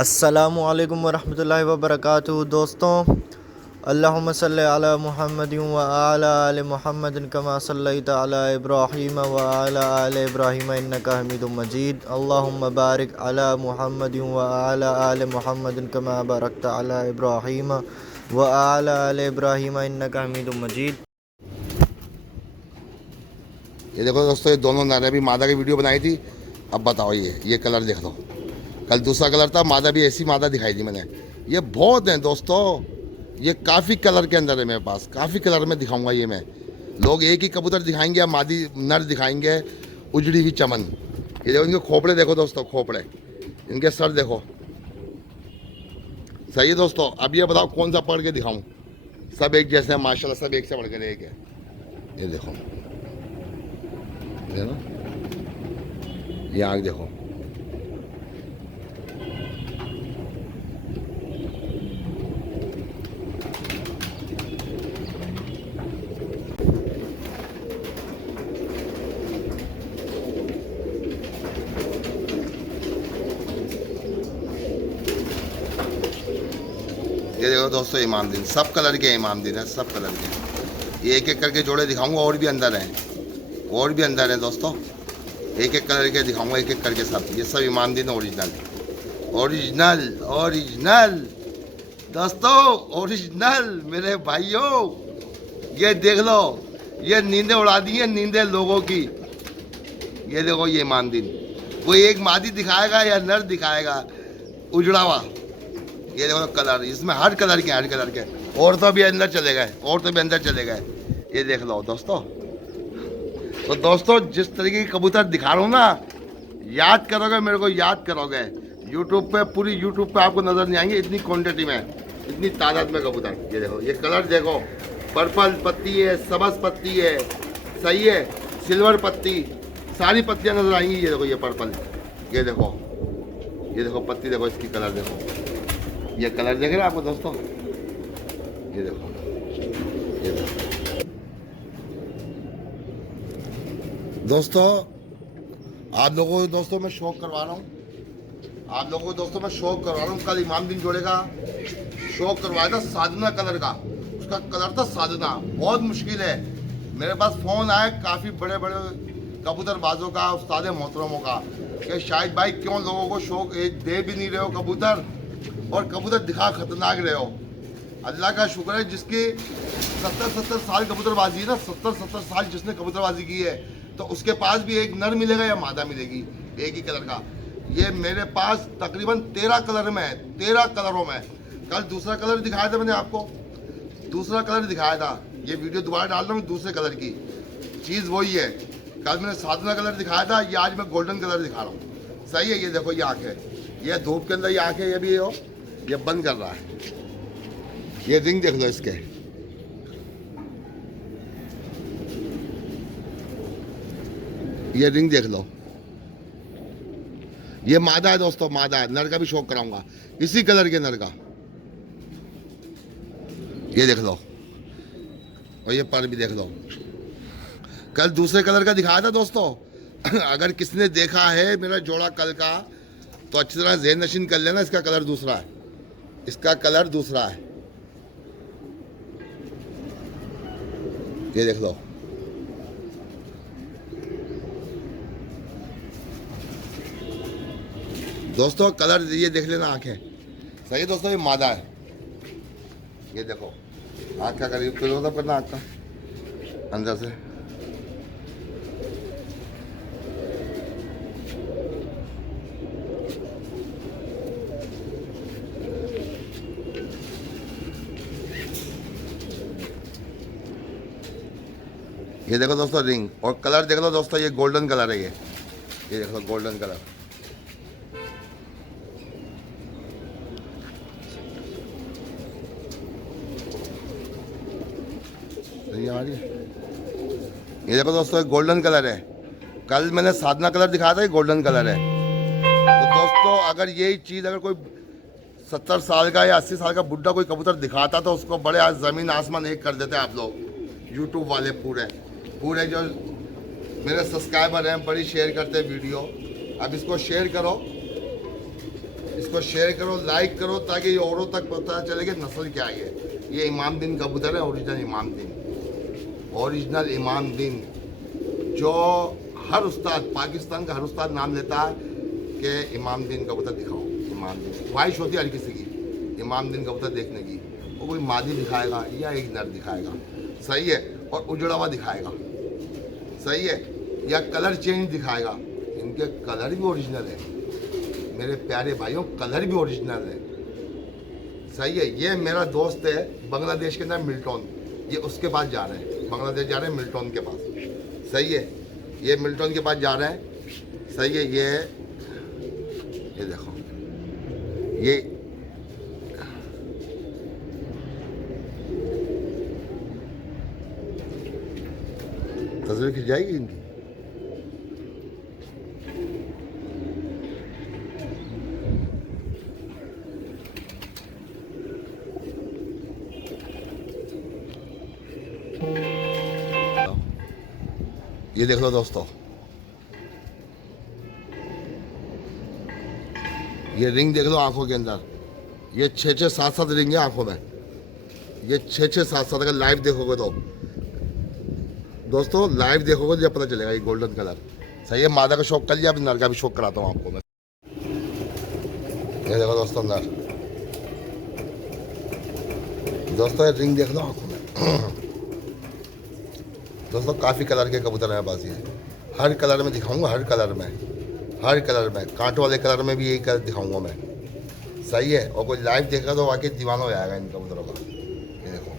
अस्सलामु अलैकुम वरहमतुल्लाहि वबरकातुहू। दोस्तों, अल्लाहुम्मा सल्लि अला मुहम्मदिन व अला आलि मुहम्मदिन कमा सल्लैता अला इब्राहीम व अला आलि इब्राहीम इन्नका हमीदुम मजीद। अल्लाहुम्मा बारिक अला मुहम्मदिन व अला आलि मुहम्मदिन कमा बारकता अला इब्राहीम व अला आलि इब्राहीम इन्नका हमीदुम मजीद। ये देखो दोस्तों, ये दोनों नर अभी मादा की वीडियो बनाई थी। अब बताओ, ये कलर देख लो। कल दूसरा कलर था, मादा भी ऐसी मादा दिखाई थी मैंने। ये बहुत हैं दोस्तों, ये काफ़ी कलर के अंदर है मेरे पास, काफ़ी कलर में दिखाऊंगा। ये मैं लोग एक ही कबूतर दिखाएंगे या मादी नर दिखाएंगे, उजड़ी हुई चमन। ये देखो, इनके खोपड़े देखो दोस्तों, खोपड़े, इनके सर देखो। सही है दोस्तों। अब ये बताओ कौन सा पढ़ के दिखाऊं। सब एक जैसे हैं माशाल्लाह, सब एक से बढ़ कर एक है। ये देखो, है ना, ये आग देखो। ये देखो दोस्तों, इमामदीन, सब कलर के इमामदीन है, सब कलर के। ये एक एक करके जोड़े दिखाऊंगा, और भी अंदर हैं, और भी अंदर हैं दोस्तों। एक एक कलर के दिखाऊंगा, एक एक करके सब। ये सब इमामदीन ओरिजिनल, ओरिजिनल, ओरिजिनल दोस्तों, ओरिजिनल मेरे भाइयों। ये देख लो, ये नींदें उड़ा दी हैं, नींदें लोगों की। ये देखो, ये इमामदीन, वो एक मादी दिखाएगा या नर दिखाएगा उजड़ा हुआ। ये देखो कलर, इसमें हर कलर के, हर कलर के। और तो भी अंदर चले गए, और तो भी अंदर चले गए। ये देख लो दोस्तों। तो दोस्तों, जिस तरीके की कबूतर दिखा रहा हूँ ना, याद करोगे, मेरे को याद करोगे। यूट्यूब पे, पूरी यूट्यूब पे आपको नजर नहीं आएंगे, इतनी क्वांटिटी में, इतनी तादाद में कबूतर। ये देखो, ये कलर देखो, पर्पल पत्ती है, सबज पत्ती है, सही है, सिल्वर पत्ती, सारी पत्तियां नजर आएंगी। ये देखो, ये पर्पल, ये देखो, ये देखो पत्ती देखो, इसकी कलर देखो। ये कलर देख रहे हैं आपको दोस्तों। ये देखो, ये देखो दोस्तों, आप लोगों को दोस्तों मैं शौक करवा रहा हूँ, आप लोगों को दोस्तों मैं शौक करवा रहा हूँ। कल इमामदीन जोड़े का शौक करवाया था, साधना कलर का। उसका कलर था साधना, बहुत मुश्किल है। मेरे पास फ़ोन आया काफ़ी बड़े बड़े कबूतरबाजों का, उस्ताद मोहतरमों का, कि शायद भाई क्यों लोगों को शौक दे भी नहीं रहे हो कबूतर, और कबूतर दिखा खतरनाक रहे हो। अल्लाह का शुक्र है, जिसकी 70 साल कबूतरबाजी है ना, 70 साल जिसने कबूतरबाजी की है, तो उसके पास भी एक नर मिलेगा या मादा मिलेगी, एक ही कलर का। ये मेरे पास तकरीबन 13 कलर में है, 13 कलरों में। कल दूसरा कलर दिखाया था मैंने आपको, दूसरा कलर दिखाया था। ये वीडियो दोबारा डाल रहा हूँ दूसरे कलर की। चीज़ वही है, कल मैंने साधना कलर दिखाया था, ये आज मैं गोल्डन कलर दिखा रहा हूँ। सही है। ये देखो, ये आँखें, ये धूप के अंदर ये आँखें, ये भी हो, ये बंद कर रहा है। ये रिंग देख लो इसके, ये रिंग देख लो। ये मादा है दोस्तों, मादा है। नर का भी शौक कराऊंगा, इसी कलर के नर का। ये देख लो, और ये पर भी देख लो। कल दूसरे कलर का दिखाया था दोस्तों। अगर किसने देखा है मेरा जोड़ा कल का, तो अच्छी तरह ज़हन नशीन कर लेना। इसका कलर दूसरा है, इसका कलर दूसरा है। ये देख लो, दोस्तों कलर ये देख लेना, आंखें। सही है दोस्तों, ये मादा है। ये देखो, आँख का करीब क्लोजअप करना, आँख का अंदर से। ये देखो दोस्तों रिंग, और कलर देख लो दोस्तों, ये गोल्डन कलर है। ये देख लो, गोल्डन कलर। आ रही है। ये देखो दोस्तों, गोल्डन कलर है। कल मैंने साधना कलर दिखाया था, ये गोल्डन कलर है। तो दोस्तों, अगर यही चीज़ अगर कोई 70 साल का या 80 साल का बुढ़ा कोई कबूतर दिखाता, तो उसको बड़े आज ज़मीन आसमान एक कर देते आप लोग, यूट्यूब वाले पूरे पूरे जो मेरे सब्सक्राइबर हैं, बड़ी शेयर करते हैं वीडियो। अब इसको शेयर करो, इसको शेयर करो, लाइक करो, ताकि ये औरों तक पता चले कि नस्ल क्या है। ये इमामदीन कबूतर है, ओरिजिनल इमामदीन, ओरिजिनल इमामदीन, जो हर उस्ताद, पाकिस्तान का हर उस्ताद नाम लेता है कि इमामदीन कबूतर दिखाओ। इमामदीन ख्वाहिश होती है हर किसी की इमामदीन कबूतर देखने की। वो कोई मादी दिखाएगा या एक नर दिखाएगा, सही है, और उजड़ा हुआ दिखाएगा, सही है, या कलर चेंज दिखाएगा। इनके कलर भी ओरिजिनल है मेरे प्यारे भाइयों, कलर भी ओरिजिनल है, सही है। ये मेरा दोस्त है बांग्लादेश के अंदर मिल्टन, ये उसके पास जा रहे हैं, बांग्लादेश जा रहे हैं मिल्टन के पास, सही है। ये मिल्टन के पास जा रहे हैं, सही है। ये देखो, ये तस्वीर खिंच जाएगी इनकी। ये देख लो दोस्तों, ये रिंग देख लो आंखों के अंदर, ये 6-6 7-7 रिंग है आंखों में, ये 6-6 7-7। अगर लाइव देखोगे तो दोस्तों, लाइव देखोगे तो जब पता चलेगा। ये गोल्डन कलर, सही है। मादा का शौक कर लिया, अभी नर का भी शौक कराता हूँ आपको मैं। ये देखो दोस्तों नर, दोस्तों ये रिंग देख लो आंखों में। दोस्तों काफ़ी कलर के कबूतर हैं पास, ये हर कलर में दिखाऊंगा, हर कलर में, हर कलर में, कांट वाले कलर में भी यही कलर दिखाऊंगा मैं, सही है। और कोई लाइव देखेगा तो वाकई दीवाना हो जाएगा इन कबूतरों का। ये देखो,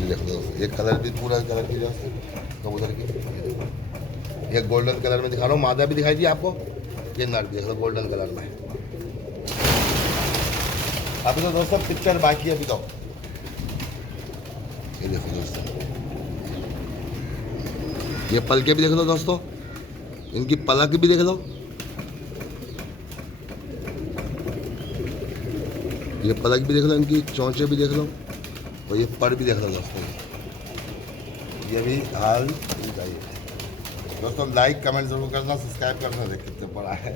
देखो दोस्तों, ये कलर भी पूरा कलर की जो कबूतर की, ये गोल्डन कलर में दिखा रहा हूँ। मादा भी दिखाई दी आपको, ये नर देख लो गोल्डन कलर में। अभी तो दोस्तों पिक्चर बाकी है अभी तो। ये देखो दोस्तों, ये पलके भी देख लो दोस्तों, इनकी पलक भी देख लो, ये पलक भी देख लो, इनकी चोंचे भी देख लो, और ये पर भी देख लो दोस्तों। ये भी हाल इनका ही है दोस्तों। लाइक कमेंट जरूर करना, सब्सक्राइब करना, देख कितने पड़ा है।